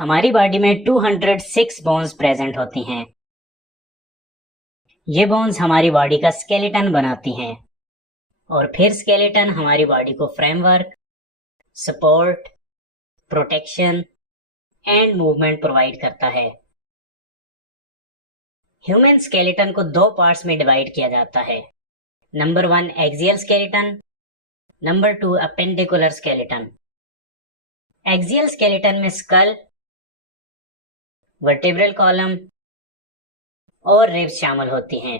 हमारी बॉडी में 206 bones present होती हैं। ये बोन्स हमारी बॉडी का स्केलेटन बनाती हैं और फिर स्केलेटन हमारी बॉडी को framework, support, protection and movement provide करता है। ह्यूमन स्केलेटन को दो पार्ट्स में डिवाइड किया जाता है। Number 1 axial skeleton, number 2 appendicular skeleton. Axial skeleton में स्कल, वर्टेब्रल कॉलम और रिब्स शामिल होती हैं,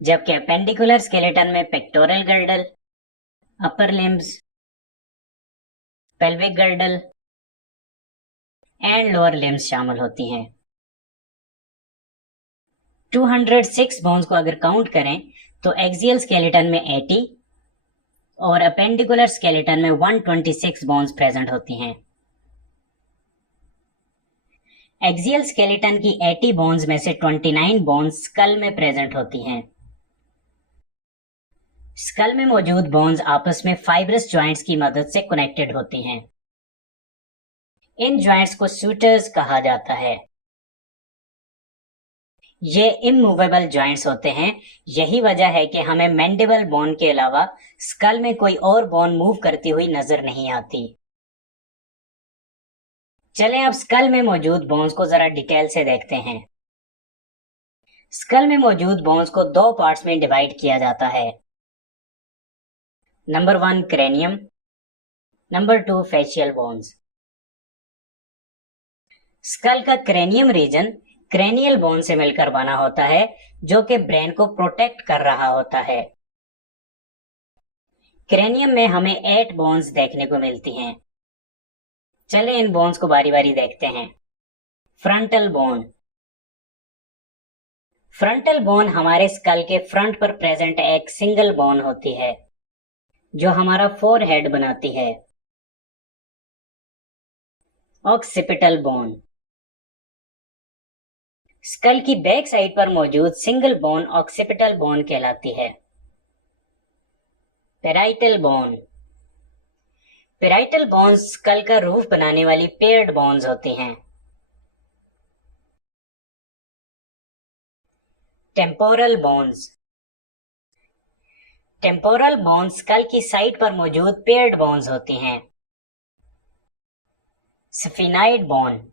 जबकि अपेंडिकुलर स्केलेटन में pectoral girdle, upper limbs, pelvic girdle and lower limbs शामिल होती हैं। 206 बोन्स को अगर काउंट करें तो एक्सियल स्केलेटन में 80 और अपेंडिकुलर स्केलेटन में 126 बोन्स प्रेजेंट होती हैं। एक्सियल स्केलेटन की 80 बोन्स में से 29 बोन्स स्कल में प्रेजेंट होती हैं। स्कल में मौजूद बोन्स आपस में फाइब्रस जॉइंट्स की मदद से कनेक्टेड होती हैं। इन जॉइंट्स को सूटर्स कहा जाता है। ये इमूवेबल जॉइंट्स होते हैं। यही वजह है कि हमें मैंडिबल बोन के अलावा स्कल में कोई और बोन मूव करती हुई नजर नहीं आती। चलें अब स्कल में मौजूद बोन्स को जरा डिटेल से देखते हैं। स्कल में मौजूद बोन्स को दो पार्ट्स में डिवाइड किया जाता है। Number 1 cranium, number 2 facial bones. Skull का क्रेनियम रीजन क्रेनियल बोन से मिलकर बना होता है, जो कि ब्रेन को प्रोटेक्ट कर रहा होता है। क्रेनियम में हमें 8 बोन्स देखने को मिलती हैं। चलें इन बोन्स को बारी बारी देखते हैं। Frontal bone. फ्रंटल बोन हमारे स्कल के फ्रंट पर प्रेजेंट एक सिंगल बोन होती है, जो हमारा फोरहेड बनाती है। Occipital bone. स्कल की बैक साइड पर मौजूद सिंगल बोन ऑक्सिपिटल बोन कहलाती है। Parietal bone. Parietal bones skull का रूफ बनाने वाली पेयर्ड बोन्स होती हैं। Temporal bones. Temporal bones skull की साइड पर मौजूद पेयर्ड बोन्स होती हैं। Sphenoid bone.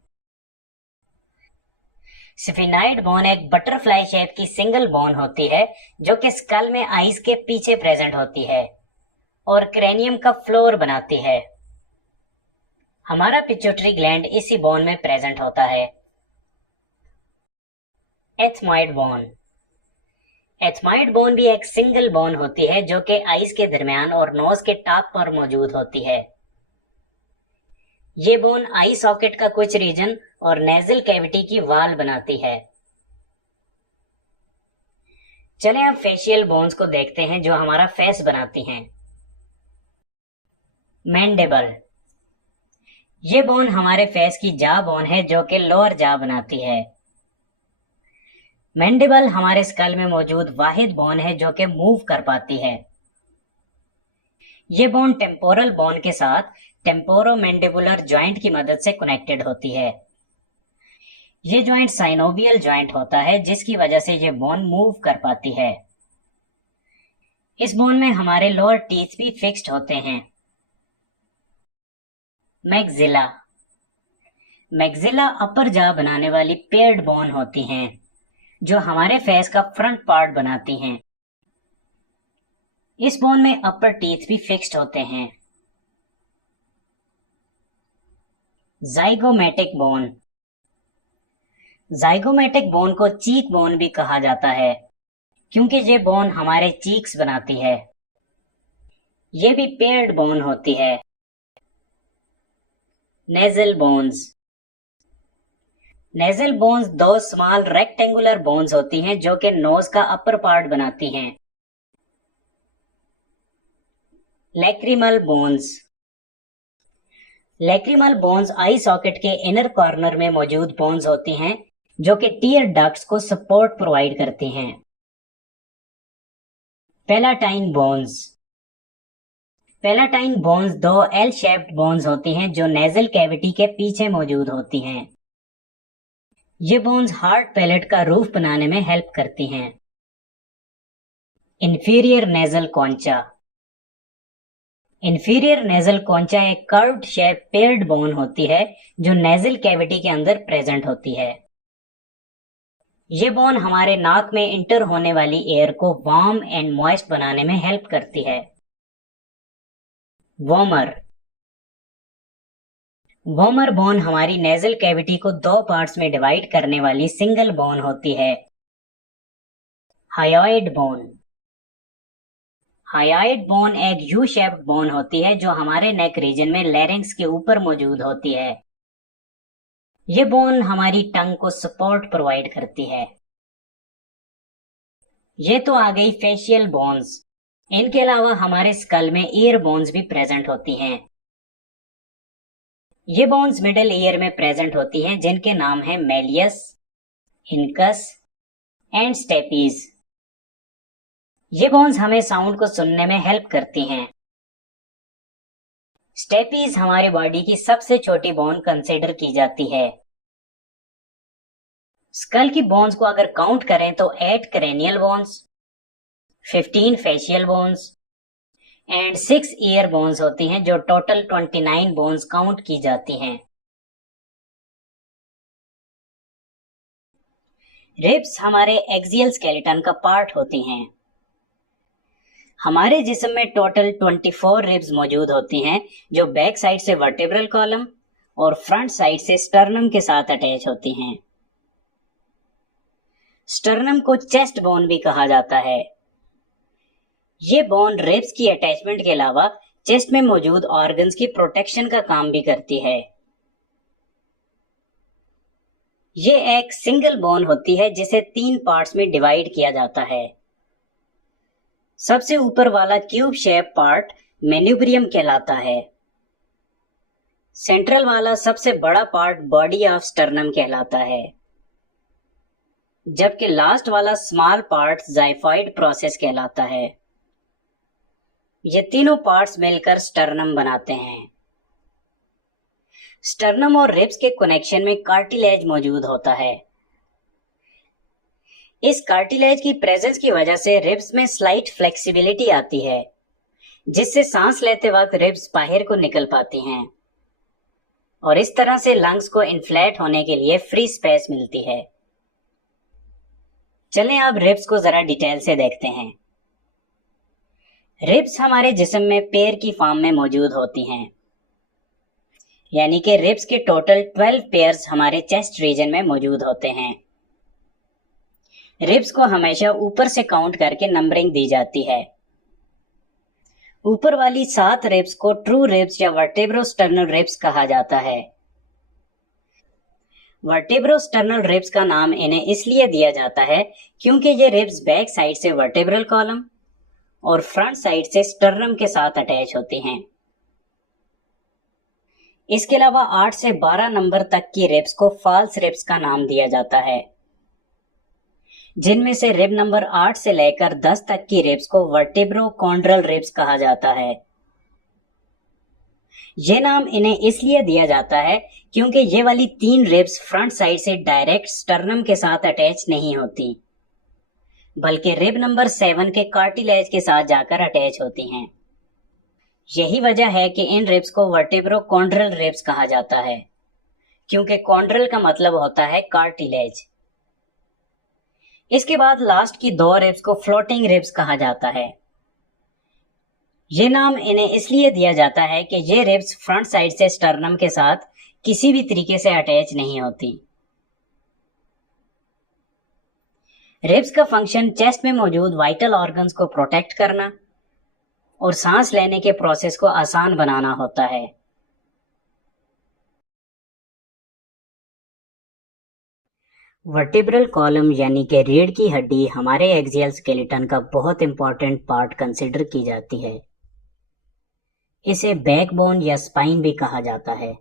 स्फिनाइड बोन एक बटरफ्लाई शेप की सिंगल बोन होती है, जो कि स्कल में आईज के पीछे प्रेजेंट होती है और क्रेनियम का फ्लोर बनाती है। हमारा पिट्यूटरी ग्लैंड इसी बोन में प्रेजेंट होता है। Ethmoid bone. एथमॉइड बोन भी एक सिंगल बोन होती है, जो कि आईज के दरमियान और नोज के टॉप पर मौजूद होती है। ये बोन आई सॉकेट का कुछ रीजन और नेजल कैविटी की वाल बनाती है। चलें अब फेशियल बोन्स को देखते हैं, जो हमारा फेस बनाती हैं। मैंडिबल। ये बोन हमारे फेस की जा बोन है, जो कि लोअर जा बनाती है। मैंडिबल हमारे स्कल में मौजूद वाहिद बोन है जो कि मूव कर पाती है। ये बोन टेम्पोरल बोन के साथ टेम्पोरोमैंडिबुलर जॉइंट की मदद से कनेक्टेड होती है। ये जॉइंट साइनोवियल जॉइंट होता है, जिसकी वजह से ये बोन मूव कर पाती है। इस बोन में हमारे लोअर टीथ भी फिक्स्ड होते हैं। मैक्सिला। मैक्सिला अपर जा बनाने वाली पेयर्ड बोन होती हैं, जो हमारे फेस का फ्रंट पार्ट बनाती हैं। इस बोन में अपर टीथ भी फिक्स्ड होते हैं। Zygomatic bone. जाइगोमेटिक बोन को चीक बोन भी कहा जाता है, क्योंकि ये बोन हमारे चीक्स बनाती है। ये भी पेयर्ड बोन होती है। Nasal bones. नेजल बोन्स दो स्मॉल रेक्टेंगुलर बोन्स होती हैं, जो कि नोज का अपर पार्ट बनाती हैं। Lacrimal bones. लैक्रिमल बोन्स आई सॉकेट के इनर कॉर्नर में मौजूद बोन्स होती हैं, जो कि टीयर डक्ट्स को सपोर्ट प्रोवाइड करती हैं। Palatine bones. पैलाटाइन बोन्स दो एल शेप्ड बोन्स होती हैं जो नेजल कैविटी के पीछे मौजूद होती हैं। ये बोन्स हार्ड पैलेट का रूफ बनाने में हेल्प करती हैं। Inferior nasal कॉन्चा। इंफीरियर नेजल कॉन्चा एक कर्व्ड शेप पेयर्ड बोन होती है जो नेजल कैविटी के अंदर प्रेजेंट होती है। ये बोन हमारे नाक में इंटर होने वाली एयर को वार्म एंड मॉइस्ट बनाने में हेल्प करती है। वॉर्मर। वॉर्मर बोन हमारी नेजल कैविटी को दो पार्ट्स में डिवाइड करने वाली सिंगल बोन होती है। Hyoid bone. हायोइड बोन एक यू शेप्ड बोन होती है जो हमारे नेक रीजन में लैरिंक्स के ऊपर मौजूद होती है। ये बोन हमारी टंग को सपोर्ट प्रोवाइड करती है। ये तो आ गई फेशियल बोन्स। इनके अलावा हमारे स्कल में ईयर बोन्स भी प्रेजेंट होती हैं। ये बोन्स मिडिल ईयर में प्रेजेंट होती हैं जिनके नाम हैं मेलियस, हिनकस एंड स्टेपीज। ये बोन्स हमें साउंड को सुनने में हेल्प करती हैं। स्टेपीज हमारे बॉडी की सबसे छोटी बोन कंसिडर की जाती है। स्कल की बोन्स को अगर काउंट करें तो 8 cranial bones, 15 facial bones and 6 ear bones होती हैं जो टोटल 29 बोन्स काउंट की जाती हैं। रिब्स हमारे एक्सियल स्केलेटन का पार्ट होती हैं। हमारे जिस्म में टोटल 24 रिब्स मौजूद होती हैं जो बैक साइड से वर्टेब्रल कॉलम और फ्रंट साइड से स्टर्नम के साथ अटैच होती हैं। स्टर्नम को चेस्ट बोन भी कहा जाता है। ये बोन रिब्स की अटैचमेंट के अलावा चेस्ट में मौजूद ऑर्गन्स की प्रोटेक्शन का काम भी करती है। ये एक सिंगल बोन होती है जिसे 3 पार्ट्स में डिवाइड किया जाता है। सबसे ऊपर वाला क्यूब शेप पार्ट मेन्यूब्रियम कहलाता है। सेंट्रल वाला सबसे बड़ा पार्ट बॉडी ऑफ स्टर्नम कहलाता है, जबकि लास्ट वाला स्मॉल पार्ट जाइफॉइड प्रोसेस कहलाता है। ये तीनों पार्ट्स मिलकर स्टर्नम बनाते हैं। स्टर्नम और रिब्स के कनेक्शन में कार्टिलेज मौजूद होता है। इस कार्टिलेज की प्रेजेंस की वजह से रिब्स में स्लाइट फ्लेक्सिबिलिटी आती है, जिससे सांस लेते वक्त रिब्स बाहर को निकल पाती हैं और इस तरह से लंग्स को इन्फ्लेट होने के लिए फ्री स्पेस मिलती है। चलें अब रिब्स को जरा डिटेल से देखते हैं। रिब्स हमारे जिस्म में पेयर की फॉर्म में मौजूद होती हैं, यानी कि रिब्स के टोटल 12 पेयर्स हमारे चेस्ट रीजन में मौजूद होते हैं। रिब्स को हमेशा ऊपर से काउंट करके नंबरिंग दी जाती है। ऊपर वाली 7 रिब्स को ट्रू रिब्स या वर्टेब्रोस्टर्नल रिब्स कहा जाता है। वर्टेब्रोस्टर्नल रिब्स का नाम इन्हें इसलिए दिया जाता है क्योंकि ये रिब्स बैक साइड से वर्टेब्रल कॉलम और फ्रंट साइड से स्टर्नम के साथ अटैच होती हैं। इसके अलावा 8 से 12 नंबर तक की रिब्स को फॉल्स रिब्स का नाम दिया जाता है, जिनमें से रिब नंबर 8 से लेकर 10 तक की रिब्स को वर्टेब्रोकॉन्ड्रल रिब्स कहा जाता है। यह नाम इन्हें इसलिए दिया जाता है क्योंकि ये वाली 3 रिब्स फ्रंट साइड से डायरेक्ट स्टर्नम के साथ अटैच नहीं होती, बल्कि रिब नंबर 7 के कार्टिलेज के साथ जाकर अटैच होती हैं। यही वजह है कि इन रिब्स को वर्टेब्रोकॉन्ड्रल रिब्स कहा जाता है, क्योंकि कॉन्ड्रल का मतलब होता है कार्टिलेज। इसके बाद लास्ट की 2 रिब्स को फ्लोटिंग रिब्स कहा जाता है। ये नाम इन्हें इसलिए दिया जाता है कि ये रिब्स फ्रंट साइड से स्टर्नम के साथ किसी भी तरीके से अटैच नहीं होती। रिब्स का फंक्शन चेस्ट में मौजूद वाइटल ऑर्गन्स को प्रोटेक्ट करना और सांस लेने के प्रोसेस को आसान बनाना होता है। वर्टेब्रल कॉलम यानी कि रीढ़ की हड्डी हमारे एक्सियल स्केलेटन का बहुत इंपॉर्टेंट पार्ट कंसिडर की जाती है। इसे बैकबोन या स्पाइन भी कहा जाता है।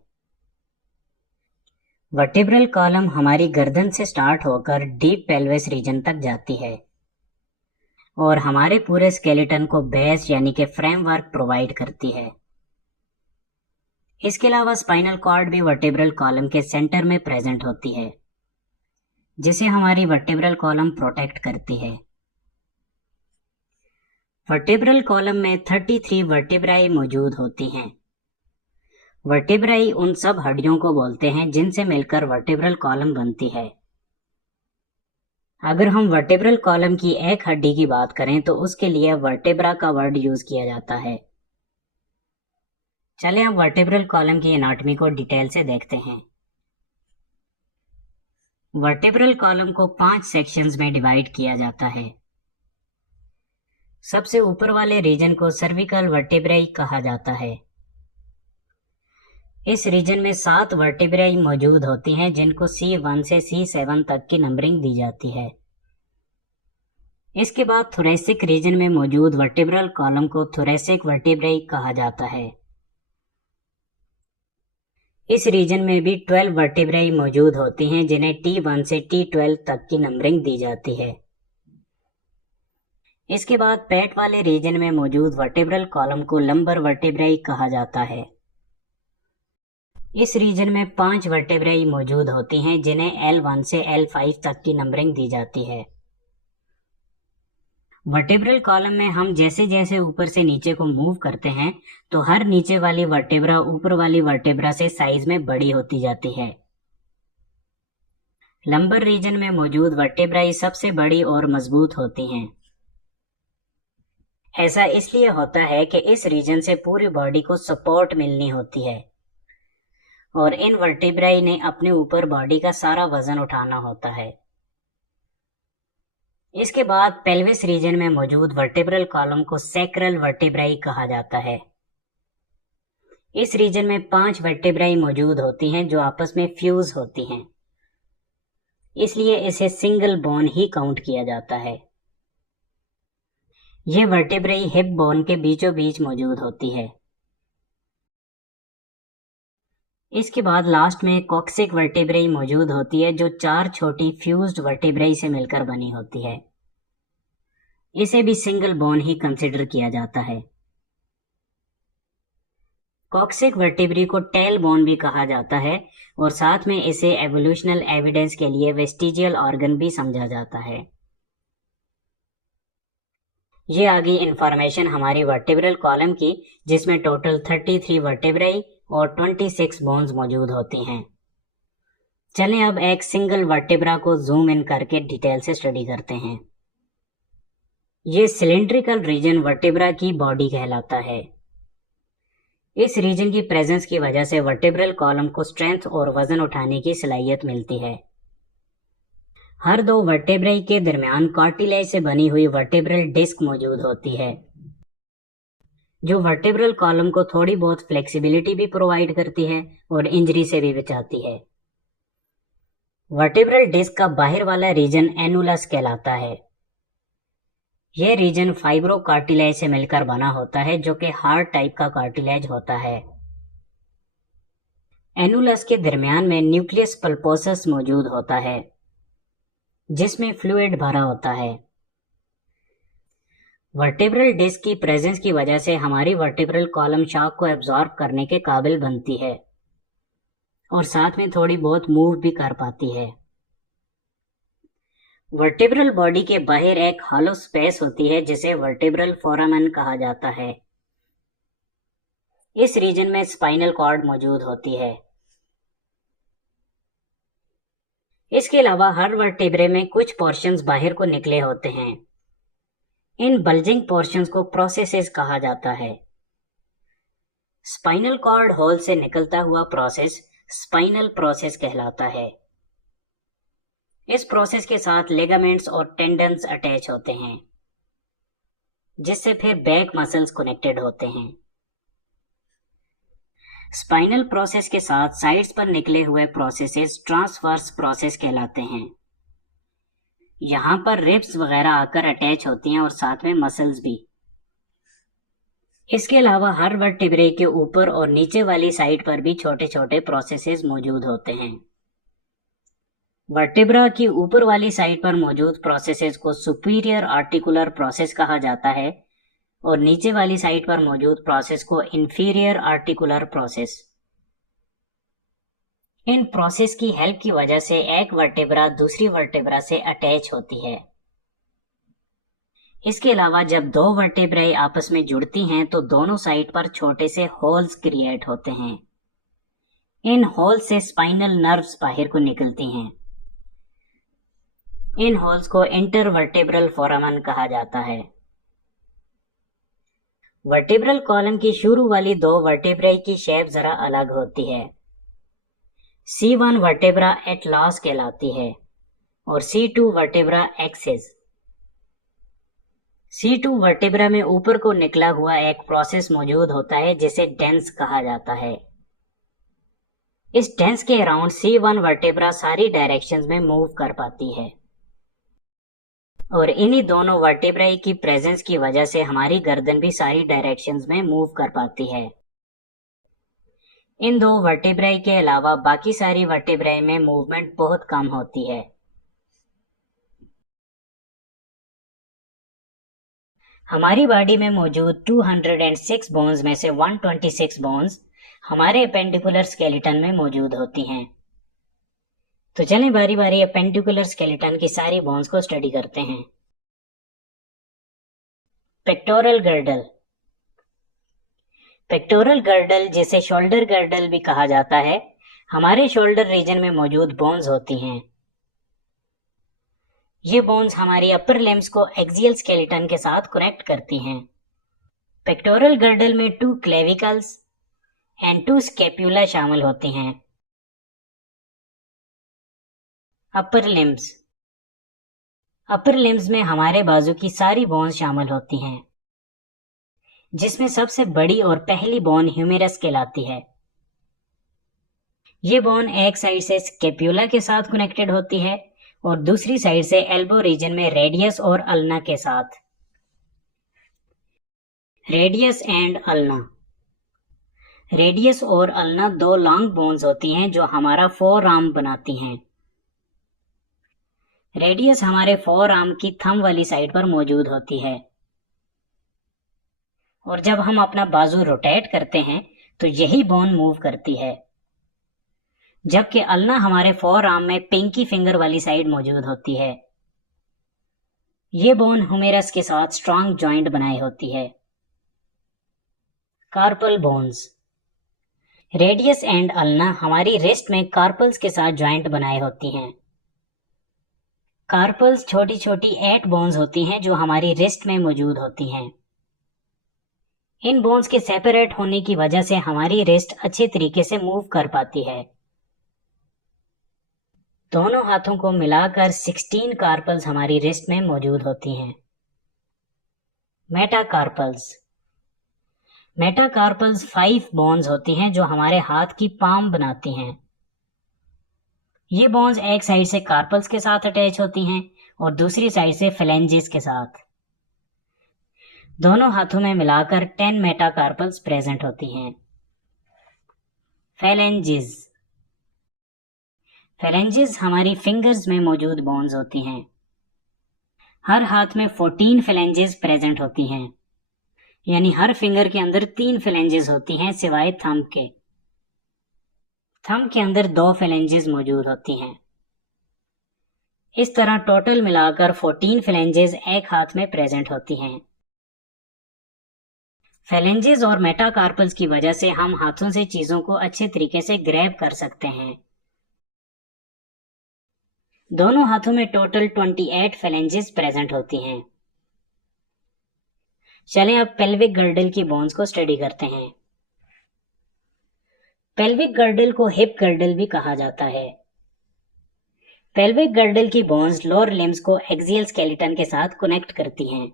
वर्टेब्रल कॉलम हमारी गर्दन से स्टार्ट होकर डीप पेल्विस रीजन तक जाती है और हमारे पूरे स्केलेटन को बेस यानी कि फ्रेमवर्क प्रोवाइड करती है। इसके अलावा स्पाइनल कॉर्ड भी वर्टेब्रल कॉलम के सेंटर में प्रेजेंट होती है, जिसे हमारी वर्टेब्रल कॉलम प्रोटेक्ट करती है। वर्टेब्रल कॉलम में 33 वर्टेब्राई मौजूद होती हैं। वर्टेब्राई उन सब हड्डियों को बोलते हैं जिनसे मिलकर वर्टेब्रल कॉलम बनती है। अगर हम वर्टेब्रल कॉलम की एक हड्डी की बात करें तो उसके लिए वर्टेब्रा का वर्ड यूज किया जाता है। चलें अब वर्टेब्रल कॉलम की एनाटॉमी को डिटेल से देखते हैं। वर्टेब्रल कॉलम को 5 सेक्शंस में डिवाइड किया जाता है। सबसे ऊपर वाले रीजन को सर्विकल वर्टेब्राई कहा जाता है। इस रीजन में 7 वर्टेब्राई मौजूद होती हैं, जिनको C1 से C7 तक की नंबरिंग दी जाती है। इसके बाद थोरेसिक रीजन में मौजूद वर्टेब्रल कॉलम को थोरेसिक वर्टेब्राई कहा जाता है। इस रीजन में भी 12 वर्टेब्राई मौजूद होती हैं, जिन्हें T1 से T12 तक की नंबरिंग दी जाती है। इसके बाद पेट वाले रीजन में मौजूद वर्टेब्रल कॉलम को लंबर वर्टेब्राई कहा जाता है। इस रीजन में 5 वर्टेब्राई मौजूद होती हैं, जिन्हें L1 से L5 तक की नंबरिंग दी जाती है। वर्टेब्रल कॉलम में हम जैसे जैसे ऊपर से नीचे को मूव करते हैं तो हर नीचे वाली वर्टेब्रा ऊपर वाली वर्टेब्रा से साइज में बड़ी होती जाती है। लंबर रीजन में मौजूद वर्टेब्राई सबसे बड़ी और मजबूत होती हैं। ऐसा इसलिए होता है कि इस रीजन से पूरी बॉडी को सपोर्ट मिलनी होती है और इन वर्टेब्राई ने अपने ऊपर बॉडी का सारा वजन उठाना होता है। इसके बाद पेल्विस रीजन में मौजूद वर्टेब्रल कॉलम को सैक्रल वर्टेब्राई कहा जाता है। इस रीजन में 5 वर्टेब्राई मौजूद होती हैं जो आपस में फ्यूज होती हैं, इसलिए इसे सिंगल बोन ही काउंट किया जाता है। ये वर्टेब्राई हिप बोन के बीचों बीच मौजूद होती है। इसके बाद लास्ट में कॉक्सिक वर्टेब्राई मौजूद होती है, जो 4 छोटी फ्यूज्ड वर्टेब्राई से मिलकर बनी होती है। इसे भी सिंगल बोन ही कंसिडर किया जाता है। कॉक्सिक वर्टेब्राई को टेल बोन भी कहा जाता है और साथ में इसे एवोल्यूशनल एविडेंस के लिए वेस्टिजियल ऑर्गन भी समझा जाता है। ये आ गई इंफॉर्मेशन हमारी वर्टेब्रल कॉलम की, जिसमें टोटल 33 वर्टेब्राई और 26 बोन्स मौजूद होती हैं। चलें अब एक सिंगल वर्टेब्रा को जूम इन करके डिटेल से स्टडी करते हैं। ये सिलेंड्रिकल रीजन वर्टेब्रा की बॉडी कहलाता है। इस रीजन की प्रेजेंस की वजह से वर्टेब्रल कॉलम को स्ट्रेंथ और वजन उठाने की सलाहियत मिलती है। हर 2 वर्टेब्राई के दरमियान कार्टिलेज से बनी हुई वर्टेब्रल डिस्क मौजूद होती है, जो वर्टेब्रल कॉलम को थोड़ी बहुत फ्लेक्सिबिलिटी भी प्रोवाइड करती है और इंजरी से भी बचाती है। वर्टेब्रल डिस्क का बाहर वाला रीजन एनुलस कहलाता है। यह रीजन फाइब्रो कार्टिलेज से मिलकर बना होता है, जो कि हार्ड टाइप का कार्टिलेज होता है। एनुलस के दरमियान में न्यूक्लियस पल्पोसस मौजूद होता है, जिसमें फ्लूइड भरा होता है। वर्टेब्रल डिस्क की प्रेजेंस की वजह से हमारी वर्टेब्रल कॉलम शॉक को एब्जॉर्ब करने के काबिल बनती है और साथ में थोड़ी बहुत मूव भी कर पाती है। वर्टेब्रल बॉडी के बाहर एक हॉलो स्पेस होती है, जिसे वर्टेब्रल फोरामन कहा जाता है। इस रीजन में स्पाइनल कॉर्ड मौजूद होती है। इसके अलावा हर वर्टेब्रे में कुछ पोर्शंस बाहर को निकले होते हैं। इन बल्जिंग पोर्शंस को प्रोसेसेस कहा जाता है। स्पाइनल कॉर्ड होल से निकलता हुआ प्रोसेस स्पाइनल प्रोसेस कहलाता है। इस प्रोसेस के साथ लिगामेंट्स और टेंडन्स अटैच होते हैं, जिससे फिर बैक मसल्स कनेक्टेड होते हैं। स्पाइनल प्रोसेस के साथ साइड्स पर निकले हुए प्रोसेसेस ट्रांसवर्स प्रोसेस कहलाते हैं। यहां पर रिब्स वगैरह आकर अटैच होती हैं और साथ में मसल्स भी। इसके अलावा हर वर्टेब्रे के ऊपर और नीचे वाली साइड पर भी छोटे छोटे प्रोसेसेस मौजूद होते हैं। वर्टेब्रा की ऊपर वाली साइड पर मौजूद प्रोसेसेस को सुपीरियर आर्टिकुलर प्रोसेस कहा जाता है और नीचे वाली साइड पर मौजूद प्रोसेस को inferior articular process. In process की हेल्प की वजह से एक वर्टेब्रा दूसरी वर्टेब्रा से अटैच होती है। इसके अलावा जब दो वर्टेब्राए आपस में जुड़ती हैं तो दोनों साइड पर छोटे से होल्स क्रिएट होते हैं। इन होल्स से स्पाइनल नर्व्स बाहर को निकलती हैं। इन होल्स को इंटरवर्टेब्रल फोरामन कहा जाता है। वर्टेब्रल कॉलम की शुरू वाली दो वर्टेब्राए की शेप जरा अलग होती है। C1 वर्टेब्रा एट लास्ट कहलाती है और C2 vertebra axis. C2 vertebra में ऊपर को निकला हुआ एक प्रोसेस मौजूद होता है जिसे डेंस कहा जाता है। इस डेंस के अराउंड C1 वर्टेब्रा सारी डायरेक्शंस में मूव कर पाती है और इन्हीं दोनों वर्टेब्राए की प्रेजेंस की वजह से हमारी गर्दन भी सारी डायरेक्शंस में मूव कर पाती है। इन दो वर्टेब्राए के अलावा बाकी सारी वर्टेब्राए में मूवमेंट बहुत कम होती है। हमारी बॉडी में मौजूद 206 बोन्स में से 126 बोन्स हमारे अपेंडिकुलर स्केलेटन में मौजूद होती हैं। तो चलें बारी बारी अपेंडिकुलर स्केलेटन की सारी बोन्स को स्टडी करते हैं। Pectoral girdle. पेक्टोरल गर्डल जिसे शोल्डर गर्डल भी कहा जाता है, हमारे शोल्डर रीजन में मौजूद बोन्स होती हैं। ये बोन्स हमारी अपर लिम्स को एक्सियल स्केलेटन के साथ कनेक्ट करती हैं। पेक्टोरल गर्डल में 2 क्लेविकल्स एंड 2 स्कैपुला शामिल होती हैं। Upper limbs. अपर लिम्स में हमारे बाजू की सारी बोन्स शामिल होती हैं, जिसमें सबसे बड़ी और पहली बोन ह्यूमेरस कहलाती है। ये बोन एक साइड से स्कैपुला के साथ कनेक्टेड होती है और दूसरी साइड से एल्बो रीजन में रेडियस और अल्ना के साथ। Radius and ulna. रेडियस और अल्ना 2 लॉन्ग बोन्स होती हैं जो हमारा फोर आर्म बनाती हैं। रेडियस हमारे फोर आर्म की थंब वाली साइड पर मौजूद होती है और जब हम अपना बाजू रोटेट करते हैं तो यही बोन मूव करती है, जबकि अल्ना हमारे फोर आर्म में पिंकी फिंगर वाली साइड मौजूद होती है। ये बोन ह्यूमेरस के साथ स्ट्रॉन्ग जॉइंट बनाए होती है। Carpal bones. Radius and ulna हमारी रिस्ट में कार्पल्स के साथ जॉइंट बनाए होती हैं। कार्पल्स छोटी छोटी 8 बोन्स होती हैं जो हमारी रिस्ट में मौजूद होती हैं। इन बोन्स के सेपरेट होने की वजह से हमारी रिस्ट अच्छे तरीके से मूव कर पाती है। दोनों हाथों को मिलाकर 16 कार्पल्स हमारी रिस्ट में मौजूद होती हैं। मेटाकार्पल्स। मेटाकार्पल्स 5 बोन्स होती हैं जो हमारे हाथ की पाम बनाती हैं। ये बोन्स एक साइड से कार्पल्स के साथ अटैच होती हैं और दूसरी साइड से फेलेंजेस के साथ। दोनों हाथों में मिलाकर 10 मेटाकार्पल्स प्रेजेंट होती हैं। फेलेंजेस। फेलेंजेस हमारी फिंगर्स में मौजूद बोन्स होती हैं। हर हाथ में 14 फेलेंजेस प्रेजेंट होती हैं, यानी हर फिंगर के अंदर 3 फेलेंजेस होती हैं सिवाय थंब के। थंब के अंदर 2 फेलेंजेस मौजूद होती हैं। इस तरह टोटल मिलाकर 14 फेलेंजेस एक हाथ में प्रेजेंट होती हैं। फेलेंजेस और मेटाकार्पल्स की वजह से हम हाथों से चीजों को अच्छे तरीके से ग्रैब कर सकते हैं। दोनों हाथों में टोटल 28 फेलेंजेस प्रेजेंट होती हैं। चलें अब पेल्विक गर्डल की बोन्स को स्टडी करते हैं। पेल्विक गर्डल को हिप गर्डल भी कहा जाता है। पेल्विक गर्डल की बोन्स लोअर लिम्स को एक्सियल स्केलेटन के साथ कनेक्ट करती हैं।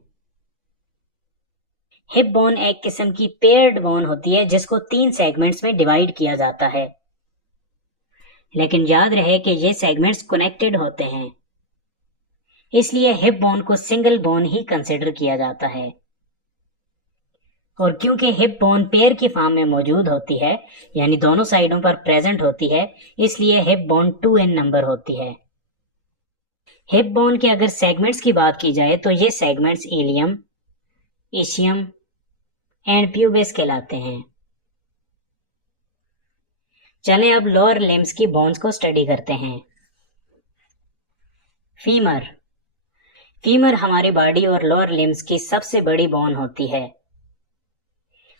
हिप बोन एक किस्म की पेयर्ड बोन होती है जिसको 3 सेगमेंट्स में डिवाइड किया जाता है, लेकिन याद रहे कि ये सेगमेंट्स कनेक्टेड होते हैं, इसलिए हिप बोन को सिंगल बोन ही कंसिडर किया जाता है। और क्योंकि हिप बोन पेयर की फॉर्म में मौजूद होती है, यानी दोनों साइडों पर प्रेजेंट होती है, इसलिए हिप बोन 2 इन नंबर होती है। हिप बोन के अगर सेगमेंट्स की बात की जाए तो ये segments ilium, ischium and pubis कहलाते हैं। चलें अब लोअर लिम्स की बोन्स को स्टडी करते हैं। फीमर हमारी बॉडी और लोअर लिम्स की सबसे बड़ी बोन होती है।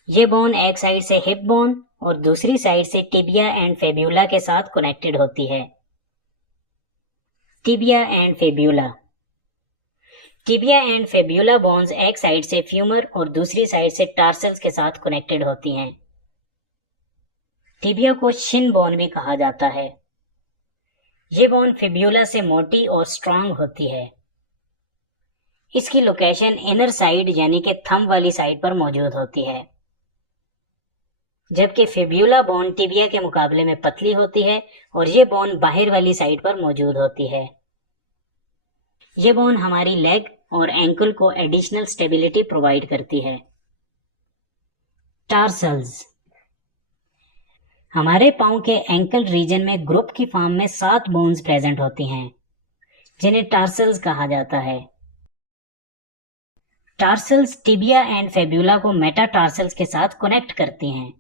ये बोन एक साइड से हिप बोन और दूसरी साइड से टिबिया एंड फेब्यूला के साथ कनेक्टेड होती है। टिबिया एंड फेब्यूला बोन्स एक साइड से फ्यूमर और दूसरी साइड से टार्सल्स के साथ कनेक्टेड होती हैं। टिबिया को शिन बोन भी कहा जाता है। ये बोन फिब्यूला से मोटी और स्ट्रांग होती है। इसकी लोकेशन इनर साइड यानी कि थंब वाली साइड पर मौजूद होती है, जबकि फिब्यूला बोन टिबिया के मुकाबले में पतली होती है और ये बोन बाहर वाली साइड पर मौजूद होती है। ये बोन हमारी लेग और एंकल को एडिशनल स्टेबिलिटी प्रोवाइड करती है। टार्सल्स हमारे पांव के एंकल रीजन में ग्रुप की फॉर्म में 7 बोन्स प्रेजेंट होती हैं, जिन्हें टार्सल्स कहा जाता है। टार्सल्स टिबिया एंड फेब्यूला को मेटाटार्सल्स के साथ कनेक्ट करती हैं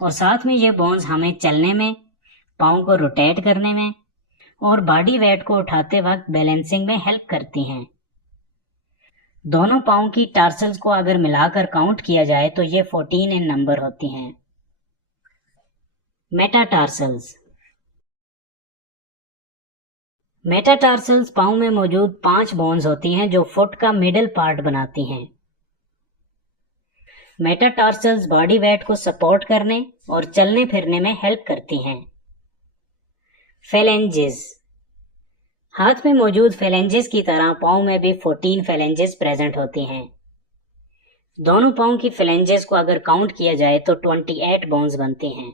और साथ में ये बोन्स हमें चलने में, पांव को रोटेट करने में और बॉडी वेट को उठाते वक्त बैलेंसिंग में हेल्प करती हैं। दोनों पांव की टार्सल्स को अगर मिलाकर काउंट किया जाए तो ये 14 इन नंबर होती हैं। मेटाटार्सल्स पांव में मौजूद 5 बोन्स होती हैं जो फुट का मिडिल पार्ट बनाती हैं। मेटाटार्सल्स बॉडी वेट को सपोर्ट करने और चलने फिरने में हेल्प करती हैं। फेलेंजेस हाथ में मौजूद फेलेंजेस की तरह पांव में भी 14 फेलेंजेस प्रेजेंट होती हैं। दोनों पांव की फेलेंजेस को अगर काउंट किया जाए तो 28 बोन्स बनती हैं।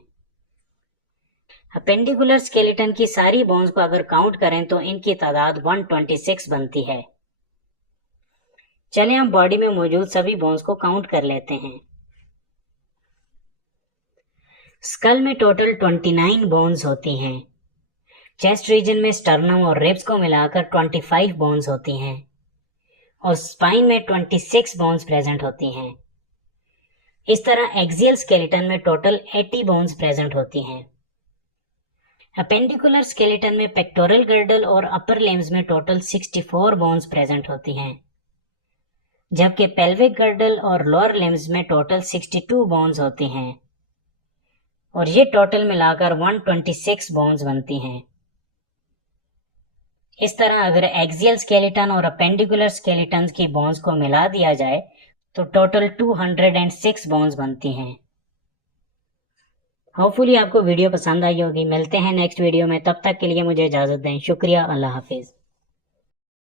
अपेंडिकुलर स्केलेटन की सारी बोन्स को अगर काउंट करें तो इनकी तादाद 126 बनती है। चलें हम बॉडी में मौजूद सभी बोन्स को काउंट कर लेते हैं। स्कल में टोटल 29 बोन्स होती हैं। चेस्ट रीजन में स्टर्नम और रिब्स को मिलाकर 25 बोन्स होती हैं और स्पाइन में 26 बोन्स प्रेजेंट होती हैं। इस तरह एक्सियल स्केलेटन में टोटल 80 बोन्स प्रेजेंट होती हैं। अपेंडिकुलर स्केलेटन में पेक्टोरल गर्डल और अपर लिम्स में टोटल 64 बोन्स प्रेजेंट होती हैं, जबकि पेल्विक गर्डल और लोअर लिम्स में टोटल 62 बोन्स होती हैं और ये टोटल मिलाकर 126 बोन्स बनती हैं। इस तरह अगर एक्सियल स्केलेटन और अपेंडिकुलर स्केलेटन की बोन्स को मिला दिया जाए तो टोटल 206 बोन्स बनती हैं। होपफुली आपको वीडियो पसंद आई होगी। मिलते हैं नेक्स्ट वीडियो में, तब तक के लिए मुझे इजाजत दें। शुक्रिया, अल्लाह हाफिज।